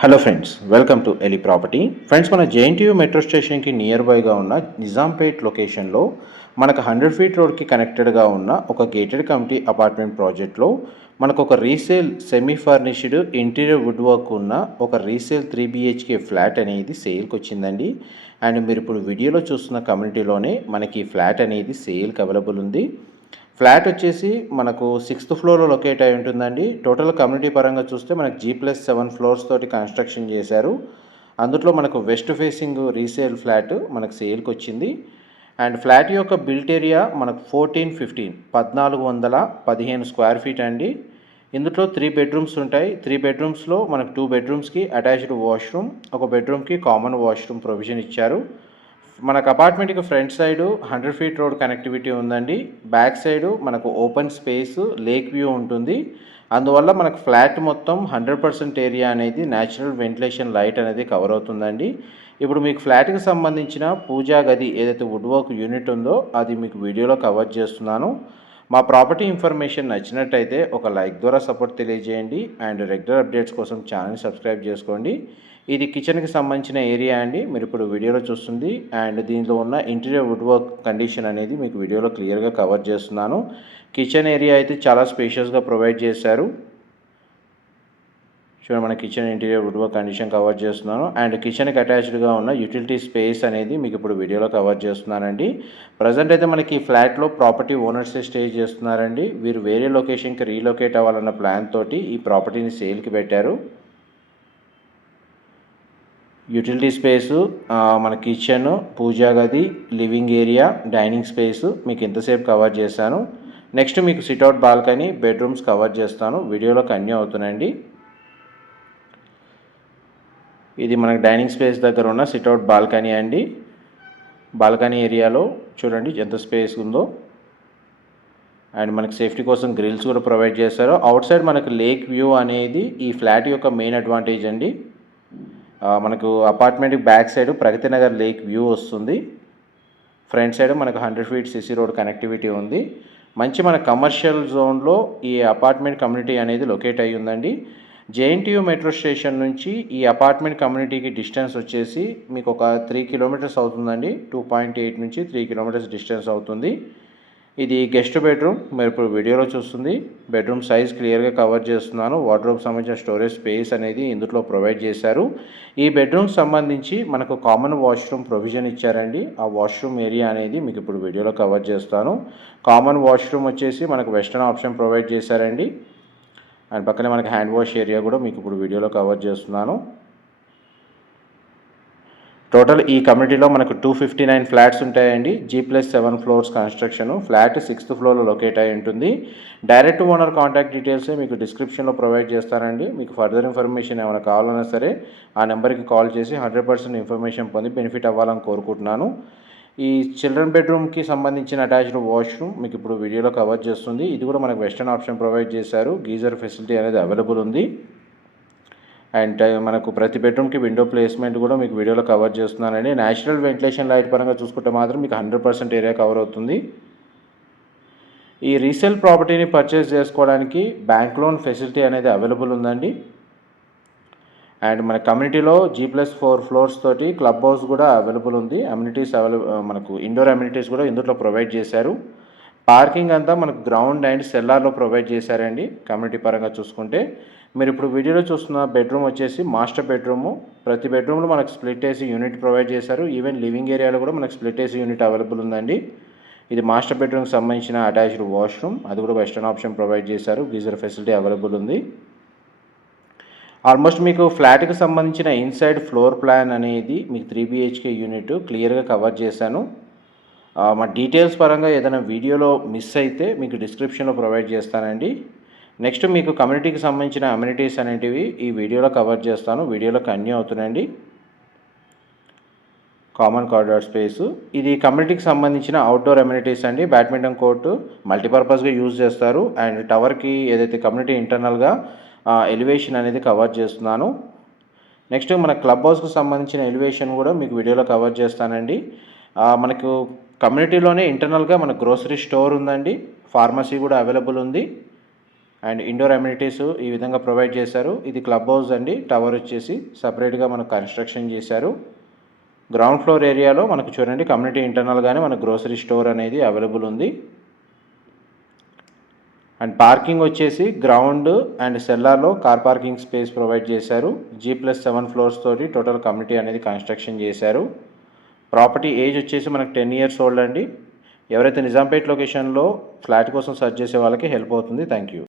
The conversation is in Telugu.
హలో ఫ్రెండ్స్ వెల్కమ్ టు ఎలి ప్రాపర్టీ ఫ్రెండ్స్ మన జేఎన్టీయూ మెట్రో స్టేషన్కి నియర్ బైగా ఉన్న నిజాంపేట్ లొకేషన్లో మనకు హండ్రెడ్ ఫీట్ రోడ్కి కనెక్టెడ్గా ఉన్న ఒక గేటెడ్ కమిటీ అపార్ట్మెంట్ ప్రాజెక్ట్లో మనకు ఒక resale semi furnished interior wood work ఉన్న ఒక రీసేల్ త్రీ బిహెచ్కే ఫ్లాట్ అనేది సేల్కి వచ్చిందండి. అండ్ మీరు ఇప్పుడు వీడియోలో చూస్తున్న కమ్యూనిటీలోనే మనకి ఫ్లాట్ అనేది సేల్కి అవైలబుల్ ఉంది. ఫ్లాట్ వచ్చేసి మనకు సిక్స్త్ ఫ్లోర్లో లొకేట్ అయి ఉంటుందండి. టోటల్ కమ్యూనిటీ పరంగా చూస్తే మనకు జీ ప్లస్ సెవెన్ ఫ్లోర్స్ తోటి కన్స్ట్రక్షన్ చేశారు. అందులో మనకు వెస్ట్ ఫేసింగ్ రీసేల్ ఫ్లాట్ మనకు సేల్కి వచ్చింది. అండ్ ఫ్లాట్ యొక్క బిల్ట్ ఏరియా మనకు ఫోర్టీన్ ఫిఫ్టీన్ పద్నాలుగు వందల పదిహేను స్క్వేర్ ఫీట్ అండి. ఇందులో త్రీ బెడ్రూమ్స్ ఉంటాయి. త్రీ బెడ్రూమ్స్లో మనకు టూ బెడ్రూమ్స్కి అటాచ్డ్ వాష్రూమ్ ఒక బెడ్రూమ్కి కామన్ వాష్రూమ్ ప్రొవిజన్ ఇచ్చారు. మనకు అపార్ట్మెంట్కి front side hundred feet road connectivity ఉందండి. బ్యాక్ సైడు మనకు ఓపెన్ స్పేస్ లేక్ వ్యూ ఉంటుంది. అందువల్ల మనకు ఫ్లాట్ మొత్తం హండ్రెడ్ పర్సెంట్ ఏరియా అనేది న్యాచురల్ వెంటిలేషన్ లైట్ అనేది కవర్ అవుతుందండి. ఇప్పుడు మీకు ఫ్లాట్కి సంబంధించిన పూజా గది ఏదైతే వుడ్ వర్క్ యూనిట్ ఉందో అది మీకు వీడియోలో కవర్ చేస్తున్నాను. మా ప్రాపర్టీ ఇన్ఫర్మేషన్ నచ్చినట్టయితే ఒక లైక్ ద్వారా సపోర్ట్ తెలియజేయండి అండ్ రెగ్యులర్ అప్డేట్స్ కోసం ఛానల్ సబ్స్క్రైబ్ చేసుకోండి. ఇది కిచెన్కి సంబంధించిన ఏరియా అండి. మీరు ఇప్పుడు వీడియోలో చూస్తుంది అండ్ దీనిలో ఉన్న ఇంటీరియర్ వుడ్ వర్క్ కండిషన్ అనేది మీకు వీడియోలో క్లియర్గా కవర్ చేస్తున్నాను. కిచెన్ ఏరియా అయితే చాలా స్పేషియస్గా ప్రొవైడ్ చేశారు. చూడండి మన kitchen interior woodwork condition cover చేస్తున్నాను. అండ్ కిచెన్కి అటాచ్డ్గా ఉన్న యూటిలిటీ స్పేస్ అనేది మీకు ఇప్పుడు వీడియోలో కవర్ చేస్తున్నానండి. ప్రజెంట్ అయితే మనకి ఫ్లాట్లో ప్రాపర్టీ ఓనర్సే స్టే చేస్తున్నారండి. వీరు వేరే లొకేషన్కి రీలొకేట్ అవ్వాలన్న ప్లాన్ తోటి ఈ ప్రాపర్టీని సేల్కి పెట్టారు. యూటిలిటీ స్పేసు మన కిచెన్ పూజా గది లివింగ్ ఏరియా డైనింగ్ స్పేసు మీకు ఇంతసేపు కవర్ చేశాను. నెక్స్ట్ మీకు సిట్అవుట్ బాల్కనీ బెడ్రూమ్స్ కవర్ చేస్తాను. వీడియోలో కన్యూ అవుతున్నాయండి. ఇది మనకు డైనింగ్ స్పేస్ దగ్గర ఉన్న సిట్అవుట్ బాల్కనీ అండి. బాల్కనీ ఏరియాలో చూడండి ఎంత స్పేస్ ఉందో. అండ్ మనకి సేఫ్టీ కోసం గ్రిల్స్ కూడా ప్రొవైడ్ చేస్తారు అవుట్ సైడ్ మనకు లేక్ వ్యూ అనేది ఈ ఫ్లాట్ యొక్క మెయిన్ అడ్వాంటేజ్ అండి. మనకు అపార్ట్మెంట్కి back side Pragathi Nagar lake view వస్తుంది. ఫ్రంట్ సైడ్ మనకు hundred feet CC road connectivity ఉంది. మంచి మన కమర్షియల్ జోన్లో ఈ అపార్ట్మెంట్ కమ్యూనిటీ అనేది లొకేట్ అయ్యి ఉందండి. జేఎన్టీయూ మెట్రో స్టేషన్ నుంచి ఈ అపార్ట్మెంట్ కమ్యూనిటీకి డిస్టెన్స్ వచ్చేసి మీకు ఒక త్రీ కిలోమీటర్స్ అవుతుందండి. టూ పాయింట్ ఎయిట్ నుంచి త్రీ కిలోమీటర్స్ డిస్టెన్స్ అవుతుంది. ఇది గెస్ట్ బెడ్రూమ్ మీరు ఇప్పుడు వీడియోలో చూస్తుంది. బెడ్రూమ్ సైజ్ క్లియర్గా కవర్ చేస్తున్నాను. వార్డ్రోబ్ సంబంధించిన స్టోరేజ్ స్పేస్ అనేది ఇందులో ప్రొవైడ్ చేశారు. ఈ బెడ్రూమ్ సంబంధించి మనకు కామన్ వాష్రూమ్ ప్రొవిజన్ ఇచ్చారండి. ఆ వాష్రూమ్ ఏరియా అనేది మీకు ఇప్పుడు వీడియోలో కవర్ చేస్తాను. కామన్ వాష్రూమ్ వచ్చేసి మనకు వెస్టర్న్ ఆప్షన్ ప్రొవైడ్ చేశారండి. అండ్ పక్కనే మనకి హ్యాండ్ వాష్ ఏరియా కూడా మీకు ఇప్పుడు వీడియోలో కవర్ చేస్తున్నాను. టోటల్ ఈ కమ్యూనిటీలో మనకు టూ ఫిఫ్టీ నైన్ ఫ్లాట్స్ ఉంటాయండి. G plus seven floors construction flat sixth ఫ్లోర్లో లొకేట్ అయి ఉంటుంది. డైరెక్ట్ ఓనర్ కాంటాక్ట్ డీటెయిల్స్ మీకు డిస్క్రిప్షన్లో ప్రొవైడ్ చేస్తానండి. మీకు ఫర్దర్ ఇన్ఫర్మేషన్ ఏమైనా కావాలన్నా సరే ఆ నెంబర్కి కాల్ చేసి హండ్రెడ్ పర్సెంట్ ఇన్ఫర్మేషన్ పొంది బెనిఫిట్ అవ్వాలని కోరుకుంటున్నాను. ఈ చిల్డ్రన్ బెడ్రూమ్కి సంబంధించిన అటాచ్డ్ వాష్రూమ్ మీకు ఇప్పుడు వీడియోలో కవర్ చేస్తుంది. ఇది కూడా మనకు వెస్టర్న్ ఆప్షన్ ప్రొవైడ్ చేశారు. గీజర్ ఫెసిలిటీ అనేది అవైలబుల్ ఉంది. అండ్ మనకు ప్రతి బెడ్రూమ్కి విండో ప్లేస్మెంట్ కూడా మీకు వీడియోలో కవర్ చేస్తున్నానండి. న్యాచురల్ వెంటిలేషన్ లైట్ పరంగా చూసుకుంటే మాత్రం మీకు హండ్రెడ్ పర్సెంట్ ఏరియా కవర్ అవుతుంది. ఈ రీసేల్ ప్రాపర్టీని పర్చేస్ చేసుకోవడానికి బ్యాంక్ లోన్ ఫెసిలిటీ అనేది అవైలబుల్ ఉందండి. అండ్ మన కమ్యూనిటీలో జీ ప్లస్ ఫోర్ ఫ్లోర్స్ తోటి క్లబ్ హౌస్ కూడా అవైలబుల్ ఉంది. అమ్యూనిటీస్ అవైలబుల్ మనకు ఇండోర్ అమ్యూనిటీస్ కూడా ఇందులో ప్రొవైడ్ చేశారు. పార్కింగ్ అంతా మనకు గ్రౌండ్ అండ్ సెల్లార్లో ప్రొవైడ్ చేశారండి కమ్యూనిటీ పరంగా చూసుకుంటే. మీరు ఇప్పుడు వీడియోలో చూస్తున్న బెడ్రూమ్ వచ్చేసి మాస్టర్ బెడ్రూము ప్రతి బెడ్రూమ్లో మనకు స్ప్లిట్ ఏసీ యూనిట్ ప్రొవైడ్ చేశారు. ఈవెన్ లివింగ్ ఏరియాలో కూడా మనకు స్ప్లిట్ ఏసీ యూనిట్ అవైలబుల్ ఉందండి. ఇది మాస్టర్ బెడ్రూమ్కి సంబంధించిన అటాచ్డ్ వాష్రూమ్ అది కూడా వెస్టర్న్ ఆప్షన్ ప్రొవైడ్ చేశారు. గీజర్ ఫెసిలిటీ అవైలబుల్ ఉంది. ఆల్మోస్ట్ మీకు ఫ్లాట్కి సంబంధించిన ఇన్సైడ్ ఫ్లోర్ ప్లాన్ అనేది మీకు త్రీ బిహెచ్కే యూనిట్ క్లియర్గా కవర్ చేశాను. మా డీటెయిల్స్ పరంగా ఏదైనా వీడియోలో మిస్ అయితే మీకు డిస్క్రిప్షన్లో ప్రొవైడ్ చేస్తానండి. నెక్స్ట్ మీకు కమ్యూనిటీకి సంబంధించిన అమ్యూనిటీస్ అనేటివి ఈ వీడియోలో కవర్ చేస్తాను. వీడియోలో కన్యూ అవుతున్నాయండి కామన్ కారిడార్ స్పేస్. ఇది కమ్యూనిటీకి సంబంధించిన అవుట్డోర్ అమ్యూనిటీస్ అండి. బ్యాడ్మింటన్ కోర్టు మల్టీపర్పస్గా యూజ్ చేస్తారు. అండ్ టవర్కి ఏదైతే కమ్యూనిటీ ఇంటర్నల్గా ఎలివేషన్ అనేది కవర్ చేస్తున్నాను. నెక్స్ట్ మన క్లబ్ హౌస్కి సంబంధించిన ఎలివేషన్ కూడా మీకు వీడియోలో కవర్ చేస్తానండి. మనకు కమ్యూనిటీలోనే ఇంటర్నల్గా మన గ్రోసరీ స్టోర్ ఉందండి. ఫార్మసీ కూడా అవైలబుల్ ఉంది. అండ్ ఇండోర్ అమ్యూనిటీస్ ఈ విధంగా ప్రొవైడ్ చేశారు. ఇది క్లబ్ హౌస్ అండి. టవర్ వచ్చేసి సపరేట్గా మనకు కన్స్ట్రక్షన్ చేశారు. గ్రౌండ్ ఫ్లోర్ ఏరియాలో మనకు చూడండి కమ్యూనిటీ ఇంటర్నల్గానే మన గ్రోసరీ స్టోర్ అనేది అవైలబుల్ ఉంది. అండ్ పార్కింగ్ వచ్చేసి గ్రౌండ్ అండ్ సెల్లార్లో కార్ పార్కింగ్ స్పేస్ ప్రొవైడ్ చేశారు. జీ ప్లస్ సెవెన్ ఫ్లోర్స్ తోటి టోటల్ కమ్యూనిటీ అనేది కన్స్ట్రక్షన్ చేశారు. ప్రాపర్టీ ఏజ్ వచ్చేసి మనకు టెన్ ఇయర్స్ ఓల్డ్ అండి. ఎవరైతే నిజాంపేట్ లొకేషన్లో ఫ్లాట్ కోసం సెర్చ్ చేసే వాళ్ళకి హెల్ప్ అవుతుంది. Thank you